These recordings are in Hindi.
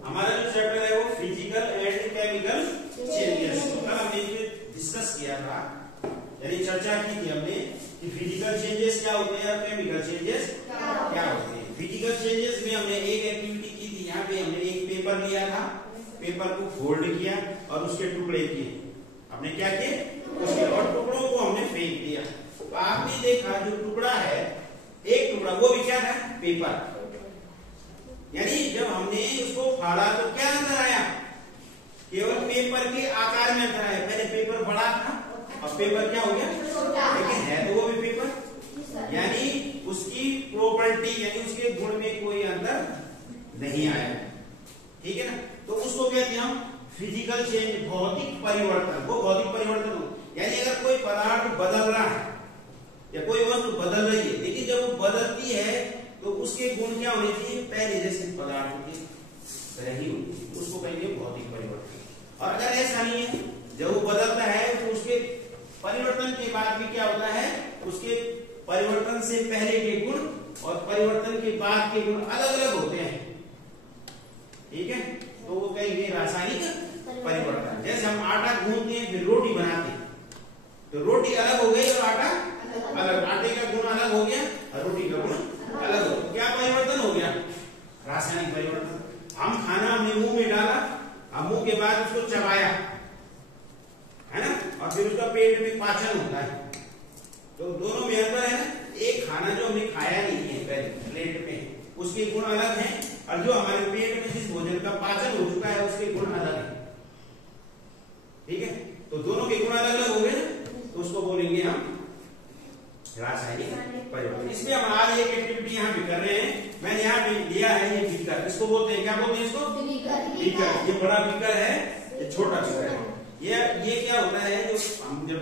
हमारा जो चैप्टर है वो फिजिकल एंड केमिकल चेंजेस। तो कल हमने डिस्कस किया था, यानी चर्चा की थी हमने कि फिजिकल चेंजेस क्या होते हैं और केमिकल चेंजेस क्या होते हैं। फिजिकल चेंजेस में हमने एक एक्टिविटी की थी, यहाँ पे हमने एक पेपर लिया था, पेपर को फोल्ड किया और उसके टुकड़े किए। हमने क्या किए, उसके और टुकड़ों को हमने फेंक दिया। तो आपने देखा जो टुकड़ा है, एक टुकड़ा वो भी क्या था, पेपर। यानी जब हमने उसको फाड़ा तो क्या अंदर आया, केवल पेपर के आकार में अंदर आया। पहले पेपर बड़ा था और पेपर क्या हो गया, लेकिन है तो वो भी पेपर। यानी उसकी प्रॉपर्टी यानी उसके गुण में कोई अंतर नहीं आया। ठीक है ना। तो उसको कहते हैं हम फिजिकल चेंज, भौतिक परिवर्तन। वो भौतिक परिवर्तन हो, यानी अगर कोई पदार्थ बदल रहा है या कोई वस्तु बदल रही है, लेकिन जब वो बदलती है तो उसके गुण क्या होने चाहिए, पहले जैसे पदार्थ की तरह ही होनी चाहिए, उसको कहेंगे भौतिक परिवर्तन। और अगर ऐसा नहीं है, जब वो बदलता है तो उसके परिवर्तन के बाद भी क्या होता है, उसके परिवर्तन से पहले के गुण और परिवर्तन के बाद के गुण अलग अलग होते हैं। ठीक है। तो वो कहेंगे रासायनिक परिवर्तन। जैसे हम आटा गूंथते हैं फिर रोटी बनाते हैं, तो रोटी अलग हो गई और आटा अलग, आटे का गुण अलग हो गया और रोटी का गुण अलग हो गया। क्या परिवर्तन हो गया, रासायनिक परिवर्तन। हम खाना हमने मुंह में डाला, अब मुंह के बाद उसको चबाया, है ना, और फिर उसका पेट में पाचन होता है। तो दोनों में अंतर है ना। एक खाना जो हमने खाया नहीं है पहले प्लेट में, उसके गुण अलग हैं, और जो हमारे पेट में जिस भोजन का पाचन हो चुका है उसके गुण अलग हैं। ठीक है। तो दोनों के गुण अलग अलग हो गए, तो उसको बोलेंगे हम रासायनिक परिवर्तन। इसमें हम आज एक एक्टिविटी यहाँ पे कर रहे हैं। मैंने यहाँ पे लिया है ये बीकर, इसको बोलते हैं, क्या बोलते हैं इसको, बीकर। ये बड़ा बीकर है, ये छोटा बीकर है। ये क्या होता है, जो हम जब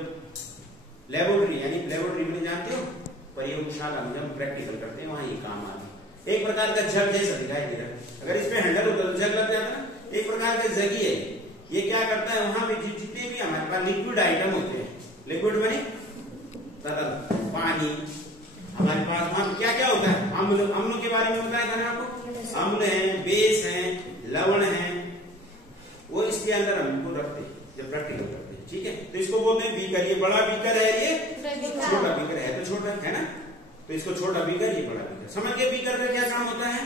लेबोरेटरी यानी लेबोरेटरी में जानते हो, प्रयोगशाला में जब प्रैक्टिकल करते हैं वहां ये काम आता है। एक प्रकार का जग जैसा दिखाई दे रहा है, अगर इसमें हैंडल होता तो जग लग जाता ना। एक प्रकार का जग ही है। ये क्या करता है, वहां पे जितने भी हमारे पास लिक्विड आइटम होते हैं, लिक्विड बने तरल पानी, हमारे पास वहां क्या क्या होता है, अम्ल, अम्लों के बारे में बताया था ना आपको। अम्ल है, बेस है, लवण है, वो इसके अंदर हम इनको रखते हैं जब प्रैक्टिकल करते हैं। ठीक है। तो इसको बोलते हैं बीकर। ये बड़ा बीकर है, ये छोटा बीकर है, तो छोटा है ना, तो इसको छोटा बीकर, ये बड़ा बीकर। समझ गए बीकर का क्या काम होता है,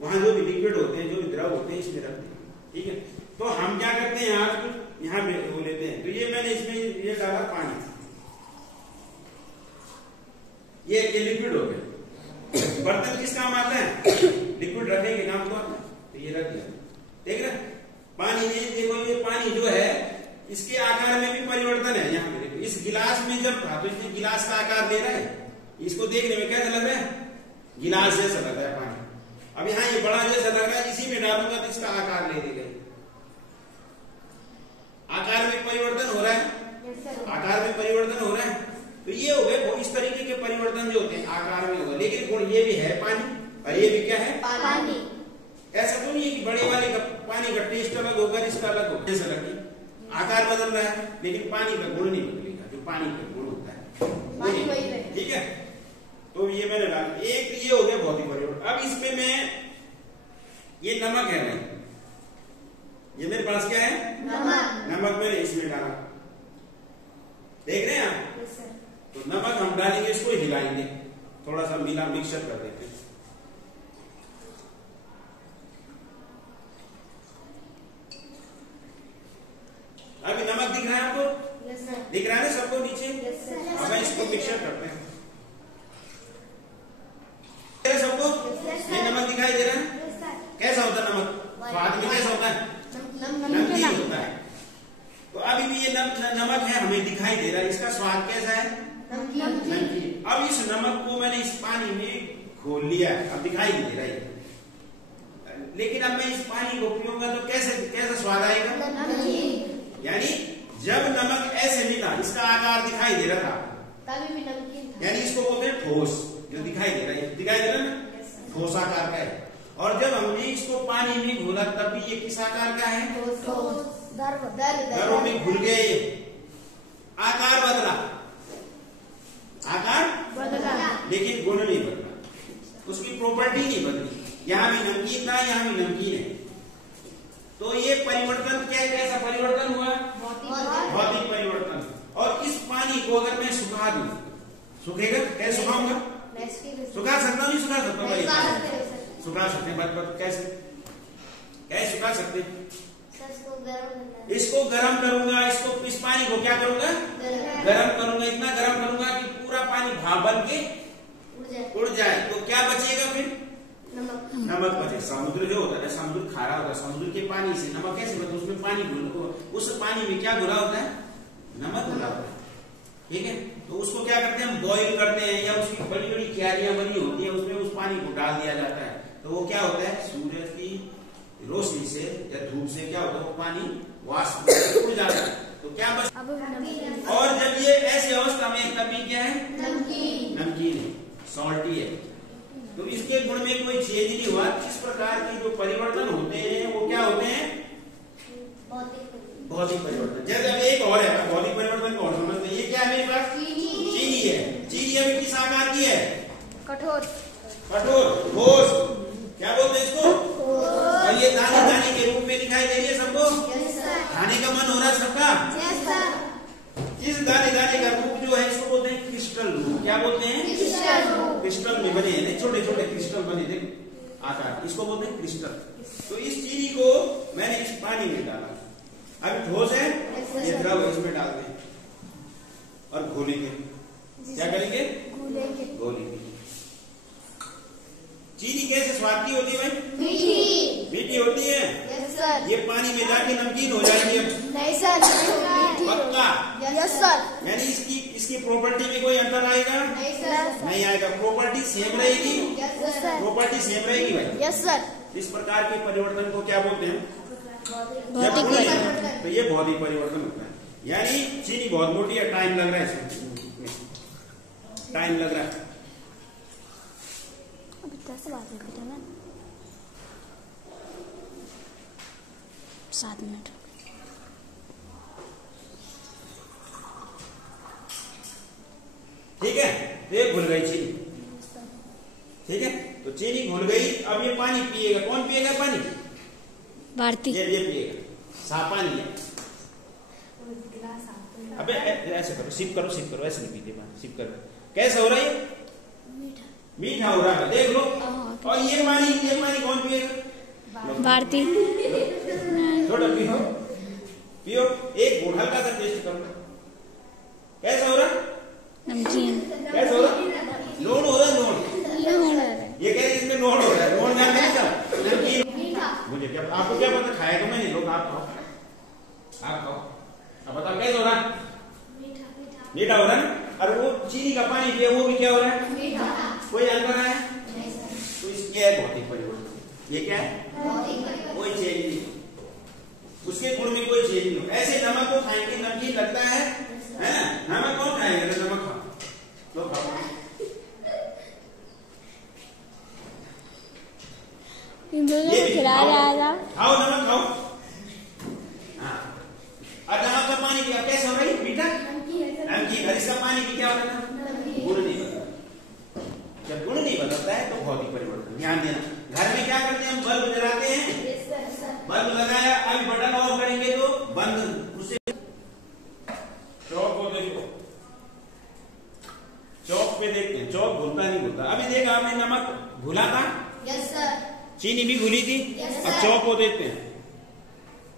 वहां जो भी लिक्विड होते हैं, जो भी द्रव होते हैं, इसमें रखते हैं। ठीक है। तो हम क्या करते हैं, आज यहाँ पे वो लेते हैं, तो ये मैंने इसमें ये डाला पानी, ये लिक्विड हो गया। बर्तन किस काम आता है, लिक्विड रखने के काम को आता है, तो ये रख दिया। देख रहे पानी में, देखो ये पानी जो है इसके आकार में भी परिवर्तन है। यहाँ पे देखो, इस गिलास में जब था तो इसने गिलास का आकार ले रहा है, इसको देखने में कैसा लग रहा है, गिलास जैसा लग रहा है पानी। अब यहाँ ये बड़ा जैसा लग रहा है, इसी में डालूंगा तो इसका आकार ले देगा। आकार में परिवर्तन हो रहा है, आकार में परिवर्तन हो रहा है। तो ये हो गए, इस तरीके के परिवर्तन जो होते हैं आकार में होगा। लेकिन गुण ये भी है पानी, और ये भी क्या है, पानी। ऐसा तो नहीं है कि बड़े वाले का पानी का टेस्ट अलग होगा, इसका अलग होगा, जैसा लगे आकार बदल रहा है, लेकिन पानी का गुण नहीं बदलेगा। जो पानी का गुण होता है, ठीक है। तो ये मैंने डाला, एक ये हो गया भौतिक परिवर्तन। अब इसमें मैं ये नमक है, नहीं ये मेरे पास क्या है, नमक मैंने इसमें डाला, देख रहे हैं आप। तो नमक हम डालेंगे, इसको हिलाएंगे, थोड़ा सा मिला मिक्सचर कर देते हैं। अभी नमक दिख रहा है आपको, दिख रहा है ना सबको नीचे। अब इसको मिक्सचर करते हैं सबको। ये नमक दिखाई दे रहा है, कैसा होता है नमक, स्वाद में कैसा होता है, नमकीन होता है। तो अभी भी ये नमक है, हमें दिखाई दे रहा है, इसका स्वाद कैसा है, नमकीन। अब इस नमक को मैंने इस पानी में घोल लिया, अब दिखाई नहीं दे रहा है, लेकिन अब मैं इस पानी को पीऊंगा तो कैसा स्वाद आएगा, यानी जब नमक ऐसे मिला, इसका आकार दिखाई दे रहा था, तभी भी नमकीन था। यानी इसको बोलते हैं ठोस, जो दिखाई दे रहा है, दिखाई दे रहा है ना, ठोस आकार का है। और जब हमने इसको पानी में घोला तब भी ये किस आकार का है, दरों में घुल गए, आकार बदला, आकार बदला, लेकिन गुण नहीं बदला, उसकी प्रॉपर्टी नहीं बदली। यहाँ भी नमकीन था, यहाँ भी नमकीन है। तो ये परिवर्तन कैसा परिवर्तन हुआ? भौतिक परिवर्तन। और इस पानी को अगर मैं सुखा दूं, सुखेगा? कैसे सुखाऊंगा? सुखा सकता हूँ, नहीं सुखा सकता? सुखा सकते हैं। कैसे सुखा सकते? इसको गर्म करूंगा, इस पानी को क्या करूंगा? गर्म करूंगा। इतना गर्म करूंगा कि पूरा पानी भाप बन के उड़ जाए। तो क्या बचेगा फिर? नमक बचे। समुद्र जो होता है, समुद्र खारा होता है, समुद्र के पानी से नमक कैसे बनता है? उसमें पानी उस पानी में क्या घुला होता है? नमक घुला होता है। ठीक है, तो उसको क्या करते हैं हम? बॉईल करते हैं, या उसकी बड़ी बड़ी क्यारियां बनी होती है, उसमें उस पानी को डाल दिया जाता है। तो वो क्या होता है? सूरज की रोशनी से या धूप से क्या होता है? वो पानी वाष्प उड़ जाता है। तो क्या बच? और जब ये ऐसी अवस्था में, तभी क्या है? नमकीन है, सॉल्टी है। तो इसके गुण में कोई चेंज नहीं हुआ। इस प्रकार के जो परिवर्तन होते हैं वो क्या होते हैं? भौतिक परिवर्तन। जैसे अब एक और है भौतिक परिवर्तन को और समझते हैं। ये क्या है मेरे पास? चीनी है। चीनी अभी किस आकार की है? कठोर, ठोस। क्या बोलते हैं इसको? और ये दाने दाने के रूप में दिखाई दे रही है सबको? खाने का मन हो रहा है सबका? इस दाने दाने का रूप जो है इसको बोलते हैं क्रिस्टल रूप। क्या बोलते हैं? क्रिस्टल में बने हैं, छोटे छोटे क्रिस्टल बने थे आकार, इसको बोलते हैं क्रिस्टल। तो इस चीनी को मैंने इस पानी में डाला। अभी ठोस है, ये द्रव इसमें डालते हैं और घोलेंगे। क्या करेंगे? घोलेंगे। चीनी कैसे स्वाद की होती है भाई? मीठी होती है। Yes sir. ये पानी में जाके नमकीन हो जाएगी अब? नहीं सर, पक्का? Yes sir. यानी इसकी प्रॉपर्टी में कोई अंतर आएगा? नहीं सर। नहीं आएगा। प्रॉपर्टी सेम रहेगी? Yes sir. प्रॉपर्टी सेम रहेगी भाई? Yes sir. इस प्रकार के परिवर्तन को क्या बोलते हैं? भौतिक परिवर्तन। तो ये भौतिक परिवर्तन होता है। यानी चीनी बहुत मोटी है, टाइम लग रहा है इसमें, टाइम लग रहा है। अभी 10 बात है ना, 7 मिनट। ठीक है, तो ये घुल गई चीनी। ठीक है, तो चीनी घुल गई। अब ये पानी पिएगा। कौन पिएगा पानी? भारती। ये पिएगा, साफ पानी है। अबे ऐसे करो, सिप करो, ऐसे नहीं पीते पानी, सिप करो। कैसा हो रहा है? मीठा हो रहा है, देख लो। और ये पानी कौन पिएगा? भारती। थोड़ा पियो, एक घूंट हल्का सा टेस्ट करो। कैसा हो रहा? नमकीन। कैसा हो रहा? नोन हो रहा, नोन। ये कह रहे इसमें नोन हो रहा है, नोन जानते नहीं सर? नमकीन। मुझे क्या, आपको क्या पता? खाया तो मैंने, लोग आप खाओ। अब बताओ कैसा हो रहा? मीठा हो रहा है। और वो चीनी का पानी पिया, वो भी क्या हो रहा है? मीठा। कोई अंतर है? तो इसके है भौतिक परिवर्तन। ये क्या है? कोई चेंज नहीं, उसके गुण में कोई चेंज नहीं। ऐसे नमक को खाएंगे, नमकीन लगता है ना? नमक कौन खाएगा? तो नमक खाओ, तो खाओ। ये भी खाओ, नमक खाओ। हाँ, और नमक का पानी क्या कैसा हो रहा है? मीठा, नमकीन। और इसका पानी भी क्या हो रहा है? गुण नहीं बदलता। जब गुण नहीं बदलता है तो भौतिक परिवर्तन। ध्यान देना, घर में क्या करते हैं हम? बल्ब जलाते हैं, बल्ब लगाया, अभी बटन ऑफ करेंगे तो बंद। उसे चौक को देखो, चौक पे देखते हैं, चौक घुलता नहीं घुलता। अभी देखा आपने नमक घुला था? Yes sir. चीनी भी घुली थी? अब चौक को देखते हैं।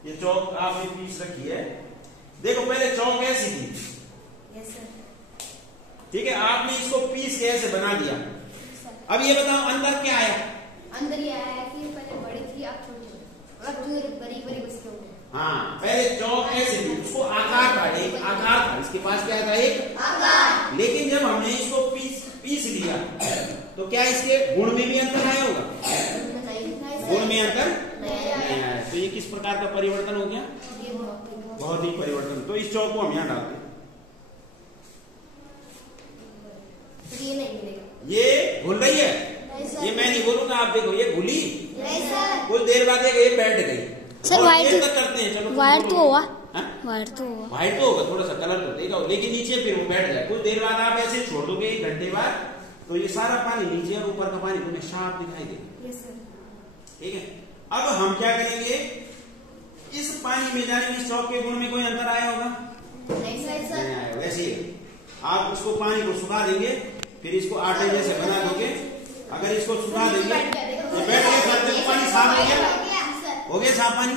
ये चौक आपने पीस रखी है, देखो पहले चौक कैसी थी? Yes sir. ठीक है, आपने इसको पीस के ऐसे बना दिया। अब ये बताओ अंदर क्या आया? अंदर ये आया कि पहले बड़ी थी, अब छोटी, बड़ी बस हो गई। हाँ, पहले चौक ऐसे थी, उसको आकार था, एक आकार था, इसके पास क्या था? एक आकार। लेकिन जब हमने इसको पीस लिया तो क्या इसके गुण में भी अंतर आया होगा? गुण में अंतर नहीं आया। तो ये किस प्रकार का परिवर्तन हो गया? भौतिक परिवर्तन। तो इस चौक को हम यहाँ डालते हैं। ये नहीं मिलेगा, ये घुल रही है। ये मैं नहीं बोलूंगा, आप देखो ये घुली, कुछ देर बाद ये बैठ गई। सर वाइट करते हैं, चलो वाइट तो हुआ, वाइट तो होगा, थोड़ा सा कलर तो देगा, लेकिन नीचे फिर वो बैठ जाए। कुछ देर बाद आप ऐसे छोड़ दोगे, 1 घंटे बाद, तो ये सारा पानी नीचे और ऊपर का पानी तुम्हें साफ दिखाई देगा। ठीक है। अब हम क्या करेंगे, इस पानी में जाने में इस चौक के गुण में कोई अंतर आया होगा? नहीं सर। वैसे ही आप उसको पानी को सुखा देंगे, फिर इसको आटे जैसे बना दोगे। अगर इसको सुखा देंगे तो बैठ के पानी साफ हो गया, हो गया साफ पानी।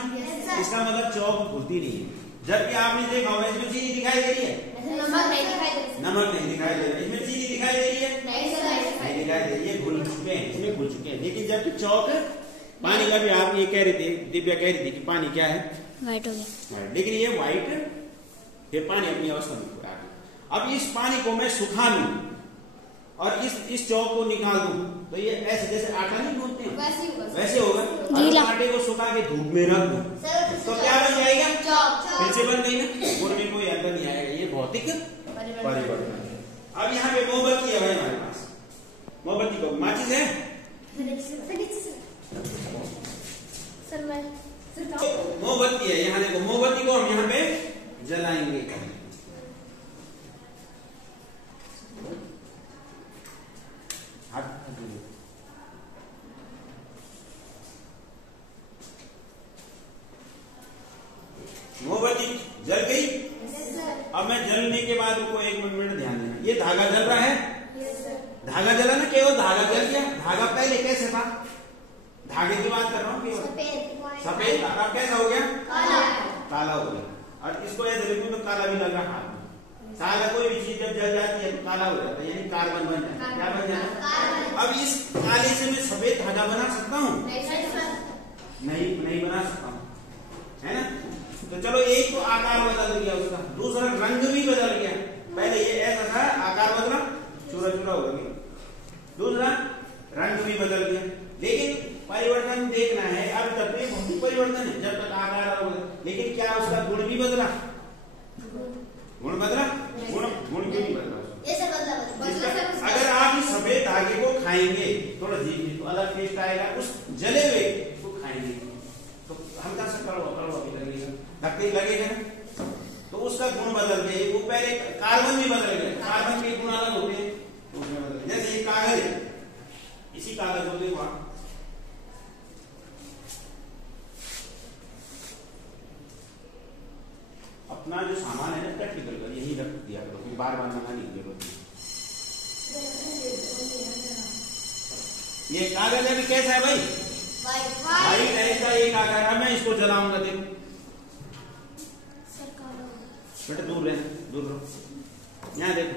इसका मतलब चौक घुलती नहीं है। जबकि आपने देखा होगा इसमें चीनी दिखाई दे रही है, नमक नहीं दिखाई दे रहा। नमक नहीं दिखाई दे रहा है। इसमें चीनी दिखाई दे रही है, नहीं सर, नहीं दिखाई दे रही है, घुल चुके हैं, इसमें घुल चुके हैं। लेकिन जबकि चौक पानी का भी आप ये कह रहे थे, दिव्या कह रही थी कि पानी क्या है, व्हाइट हो गया, लेकिन ये व्हाइट फिर पानी अपनी अवस्था में आ गया। अब इस पानी को मैं सुखा लूं और इस चौक को निकाल दूं तो ये ऐसे जैसे आटा नहीं गूंथते हैं वैसे होगा। गीला। अगर आटे को सुखा के धूप में रख दूं तो क्या बन जाएगा? चौक। फिर से बन गई ना, गुण में कोई अंतर नहीं आएगा। ये भौतिक परिवर्तन है। अब यहाँ पे मोमबत्ती है भाई हमारे पास, मोमबत्ती को माचिस है, मोमबत्ती है। यहाँ देखो, मोमबत्ती को हम यहाँ पे जलाएंगे। मोमबत्ती जल गई। अब मैं जलने के बाद रुको, एक मिनट ध्यान देना। ये धागा जल रहा है, धागा जला ना, केवल धागा जल गया। धागा पहले कैसे था? धागे की बात कर रहा हूँ, केवल सफेद धागा कैसा हो गया? काला हो गया। और इसको ऐसे लिखूं तो काला भी लग रहा हाथ में। काला कोई भी चीज जब जल जाती है तो काला हो जाता है, यानी कार्बन बन जाता है। क्या बन जाता है? अब इस काले से मैं सफेद धागा बना सकता हूँ? नहीं बना सकता हूँ, है ना। तो चलो, एक तो आकार बदल गया उसका, दूसरा रंग भी बदल गया। पहले ये ऐसा था, आकार बदला, चूरा चूरा हो गया। दूसरा रंग भी बदल गया। लेकिन परिवर्तन देखना है, अब तक भी भौतिक परिवर्तन है जब तक आकार होगा। लेकिन क्या उसका गुण भी बदला? गुण बदला? गुण क्यों नहीं बदला? अगर आप इस सफेद धागे को खाएंगे थोड़ा जी तो अलग टेस्ट आएगा, उस जले हुए को खाएंगे तो हल्का सा कड़वा भी लगेगा, धक्के लगेगा ना, तो उसका गुण बदल गया। वो पहले कार्बन भी बदल गया, कार्बन के गुण अलग होते हैं, उसमें बदल गया। जैसे ये कागज है, इसी कागज को देखो आप, अपना जो सामान है ना प्रैक्टिकल कर यही रख दिया करो, फिर बार बार मंगाने की जरूरत नहीं। ये कागज अभी कैसा है भाई? वाइट है, इसका एक आकार है। मैं इसको जलाऊंगा, देखो बेटा दूर रहे, दूर रहो। यहाँ देखो,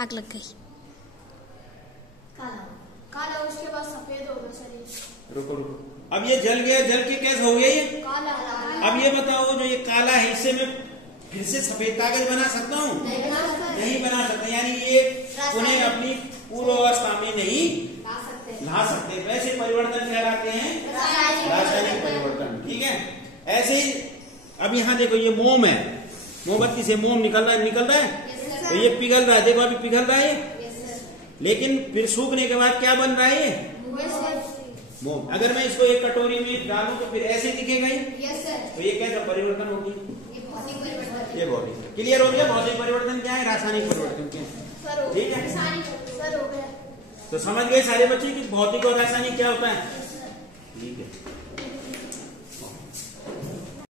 आग लग गई, काला, उसके बाद सफेद होगा शरीर। रुको। अब ये जल गया, जल के कैसा हो गया ये काला। अब ये बताओ, जो ये काला है इससे मैं फिर से सफेद कागज बना सकता हूँ? नहीं बना सकता। यानी ये उन्हें अपनी पूर्व अवस्था में नहीं ला सकते। वैसे परिवर्तन कहलाते हैं रासायनिक परिवर्तन, ठीक है। ऐसे ही अब यहाँ देखो, ये मोम है, मोमबत्ती से मोम निकल रहा है तो ये पिघल रहा है, देखो अभी पिघल रहा है। लेकिन फिर सूखने के बाद क्या बन रहा है ये? मोम। अगर मैं इसको एक कटोरी में डालूं तो फिर ऐसे दिखेगा ही। तो ये कैसा परिवर्तन होगी? ये भौतिक। क्लियर हो गया? भौतिक परिवर्तन क्या है, रासायनिक परिवर्तन क्या है, ठीक है। तो समझ गए सारे बच्चे कि भौतिक और रासायनिक क्या होता है?